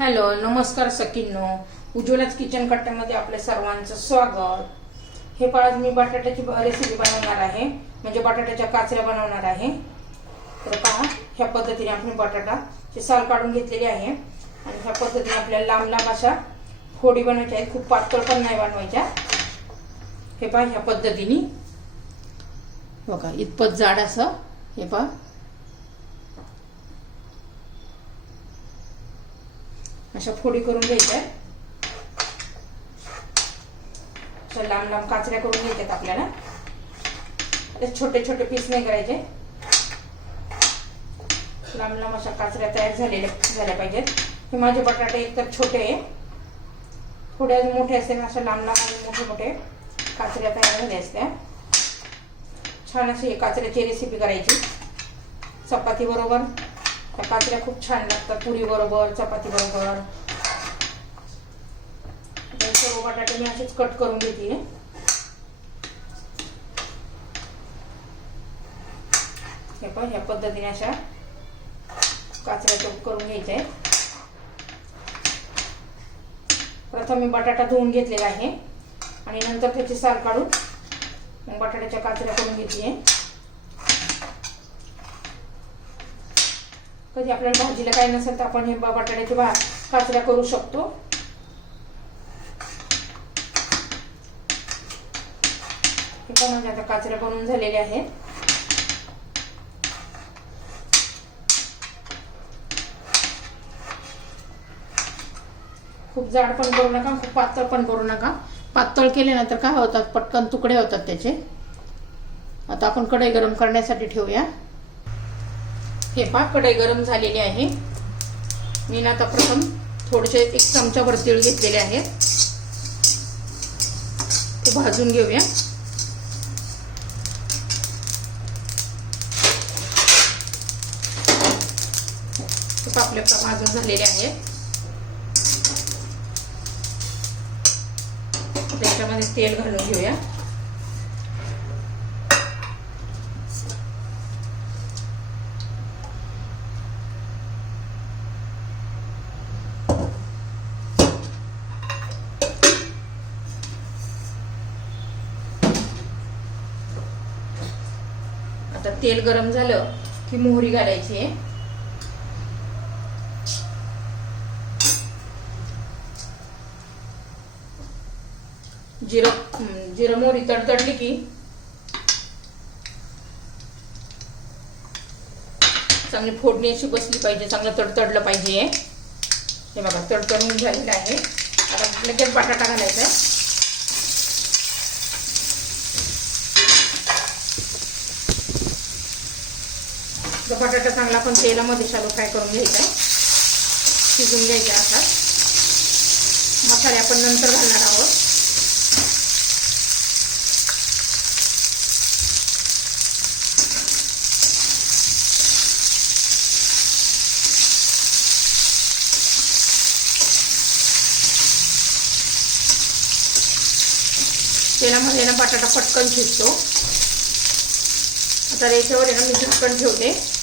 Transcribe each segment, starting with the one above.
Hello नमस्कार सकिन्नो उज्ज्वलाच kitchen कट्ट्यामध्ये आपल्या सर्वांचं स्वागत. हे पाळत मी बटाट्याची रेसिपी बनवणार आहे. म्हणजे बटाट्याच्या काचऱ्या बनवणार आहे. तर पहा ह्या पद्धतीने आपण बटाटाची साल काढून घेतलेली आहे. आणि ह्या पद्धतीने आपल्याला लांब लांब अशा फोडी बनवायच्या आहेत. खूप पातळ पण नाही बनवायच्या. हे पहा ह्या पद्धतीने. बघा इतपत जाड असं. हे पहा अशा फोडी करून घ्यायच्या. अशा लांब लांब काचऱ्या करून घ्यायच्यात आपल्याला. छोटे छोटे पीस नाही करायचे. लांब लांब अशा काचऱ्या तयार झालेल्या झाल्या पाहिजेत. हे माझे बटाटे एकतर छोटे आहे. थोडे मोठे असते अशा लांब लांब आणि मोठे मोठे काचऱ्या तयार झाल्या असत्या. छान अशी काचऱ्याची रेसिपी करायची. चपाती बरोबर. त्या काचऱ्या खूप छान लागतात पुरी बरोबर चपाती बरोबर. सर्व बटाटे मी असेच कट करून घेते हे पण ह्या पद्धतीने अशा काचऱ्या चोप करून घ्यायच्या आहेत. प्रथम मी बटाटा धुवून घेतलेला आहे आणि नंतर त्याची साल काढून बटाट्याच्या काचऱ्या करून घेतली कधी आपल्याला भाजीला काही नसेल तर आपण हे बटाट्याचे भा काचऱ्या करू शकतो. हे पण आता काचऱ्या बनवून झालेल्या आहेत खूप जाड पण करू नका खूप पातळ पण करू नका. पातळ केले ना तर काय होतात? पटकन तुकडे होतात त्याचे. आता आपण कढई गरम करण्यासाठी ठेवूया. हे पहा कढई गरम झालेली आहे. मी ना आता प्रथम थोडेसे एक चमचाभर तीळ घेतलेले आहेत ते भाजून घेऊया. आपले भाजून झालेले आहेत त्याच्यामध्ये तेल घालून घेऊया. आता तेल गरम झालं की मोहरी घालायची. आहे जिरं जिरं मोहरी तडतडली की चांगली फोडणी अशी बसली पाहिजे चांगलं तडतडलं पाहिजे. हे बघा तडतडून झालेलं आहे. आता लगेच बटाटा घालायचा आहे. बटाटा चांगला पण तेलामध्ये शालो फ्राय करून घ्यायचा. आहे शिजून घ्यायचा असा. मसाले आपण नंतर घालणार आहोत. तेलामध्ये ना बटाटा पटकन शिजतो. आता याच्यावर ना मी झटकन ठेवते.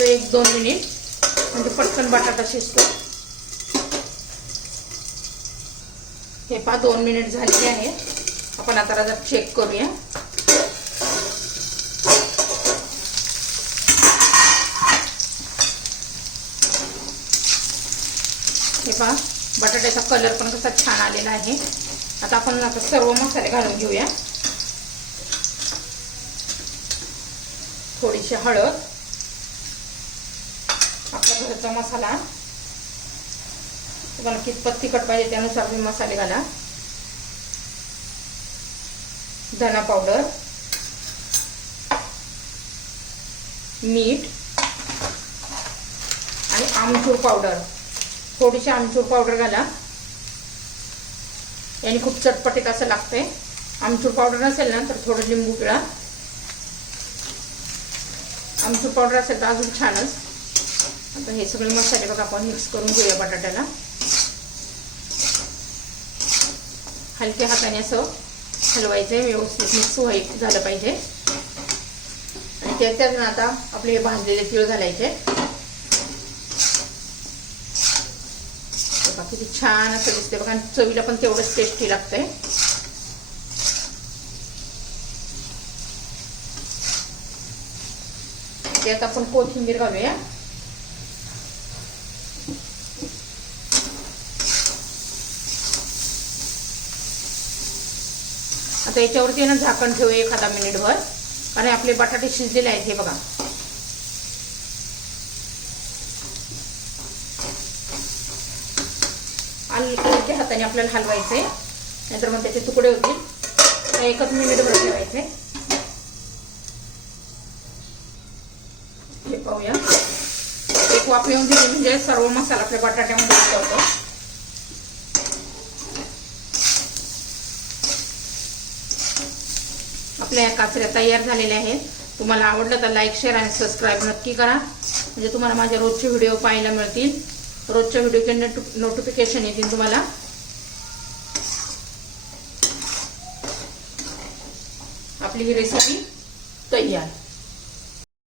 असं एक दोन मिनिट. म्हणजे पटकन बटाटा शिजतो. हे पहा दोन मिनिट झालेले आहे. आपण आता जरा चेक करूया. हे पहा बटाट्याचा कलर पण कसा छान आलेला आहे. आता आपण आता सर्व मसाले घालून घेऊया. थोडीशी हळद. घरचा मसाला. तुम्हाला कितपत तिखट पाहिजे त्यानुसार तुम्ही मसाले घाला. धना पावडर. मीठ. आणि आमचूर पावडर. थोडीशी आमचूर पावडर घाला. याने खूप चटपटीत असं लागतंय. आमचूर पावडर नसेल ना तर थोडं लिंबू पिळा. आमचूर पावडर असेल तर अजून छानच. आता हे सगळे मसाले बघा आपण मिक्स करून घेऊया बटाट्याला. हलक्या हाताने असं हलवायचं व्यवस्थित मिक्स व्हायच झालं पाहिजे. आणि त्यात त्यात आता आपले हे भाजलेले तीळ घालायचे. बघा किती छान असं दिसते बघा चवीला पण तेवढंच टेस्टी लागतंय. त्यात आपण कोथिंबीर घालूया. आता याच्यावरती ना झाकण ठेवू एखादा मिनिटभर. कारण आपले बटाटे शिजलेले आहेत हे बघा. हलक्या हाताने आपल्याला हलवायचे. नाहीतर मग त्याचे तुकडे होतील. एकच मिनिटभर ठेवायचे. हे पाहूया. एक वाफ येऊन दिली म्हणजे सर्व मसाला आपल्या बटाट्यामध्ये होतो. आपल्या या काचऱ्या तयार झालेल्या आहेत. तुम्हाला आवडलं तर लाईक शेअर आणि सबस्क्राईब नक्की करा. म्हणजे तुम्हाला माझ्या रोजचे व्हिडिओ पाहायला मिळतील. रोजच्या व्हिडिओचे नोटिफिकेशन येतील तुम्हाला. आपली ही रेसिपी तयार.